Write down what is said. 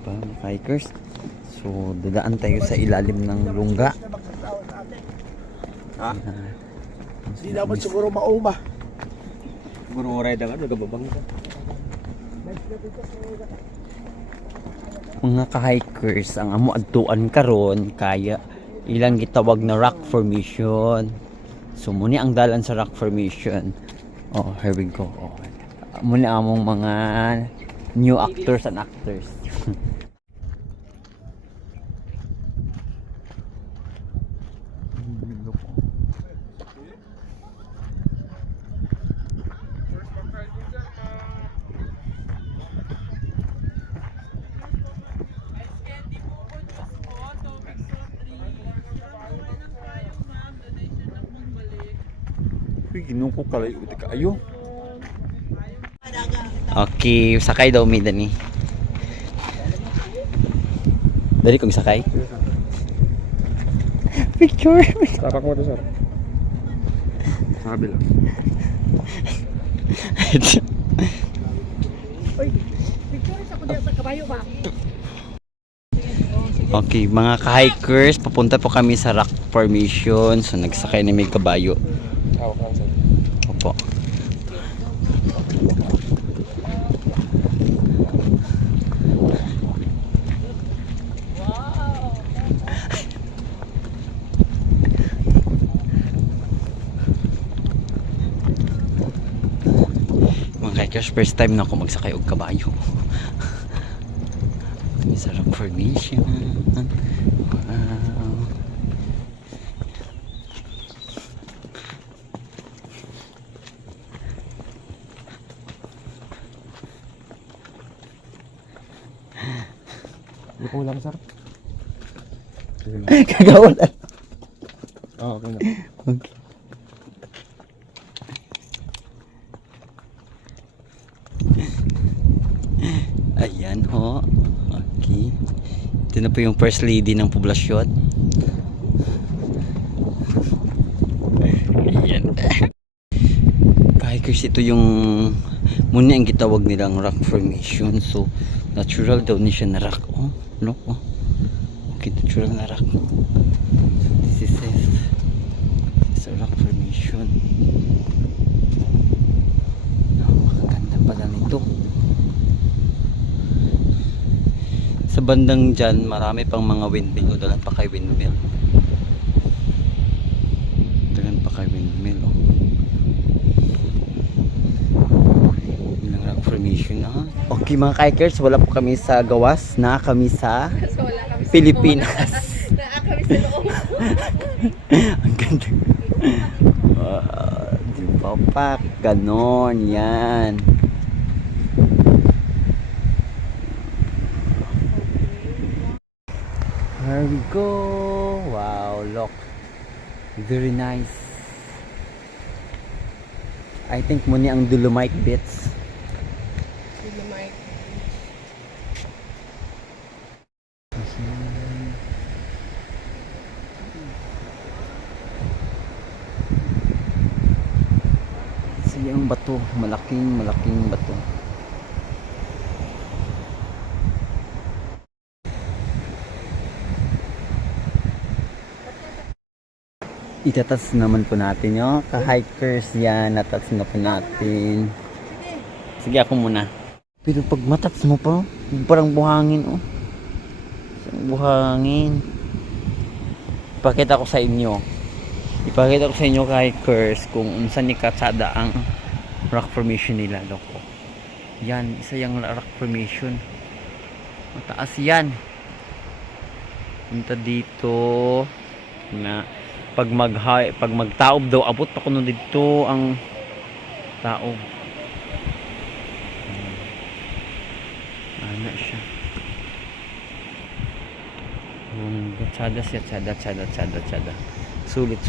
pa mga hikers. So dadaan tayo sa ilalim ng lungga. Ha? Hindi naman siguro mauma. Siguro oray na nga, nagababang ka. Mga ka-hikers, ang amo adtuan karon kaya ilang gitawag na rock formation. So muni ang dalan sa rock formation. Oh, here we go. Oh. Muni among mga new actors and actors. Ginuko kalayo di kaayo. Okay, sakay daw mi dani. Dali kong sakay. Picture. Tapak mo to, sir. Sabi lang. Okay, mga ka-hikers, papunta po kami sa rock formation. So nagsakay na may kabayo. Hawak lang, sir. Opo. Mga ka-hikers, first time na ako magsakay og kabayo. Kami sa rock formation. Wow. Luko lang, sir. Kagawalan. Oo, okay na. Okay. Ayan ho. Okay. Ito na po yung first lady ng poblasyon. Ayan. Hikers, ito yung muna ang gitawag nilang rock formation. So natural daw ni siya na rock. Oh, no? Oh. Okay, natural na rock. This is a rock formation. Makaganda pala nito. Sa bandang dyan, marami pang mga windmill. O, dalan pa kay windmill. Dalan pa kay windmill. Oh. Ilang rock formation. Ah. Okay mga hikers, wala po kami sa gawas. Na kami sa Pilipinas. Kami sa loob. Ang ganda. Di ba pa? Ganon. Yan. Here we go. Wow, look. Very nice. I think muni ang Dolomite bits. Dolomite. Isa yung bato, malaking bato. Itatas naman po natin yung ka-hikers yan. Natats na po natin. Sige ako muna. Pero pag matats mo pa, parang buhangin oh. Buhangin. Ipakita ko sa inyo. Ipakita ko sa inyo ka-hikers kung unsan ni katsada ang rock formation nila. Loko. Yan, isa yung rock formation. Mataas yan. Punta dito na pag magtaob daw abot pa kuno dito ang taob. Ana siya. Tsada siya, tsada. Sulit.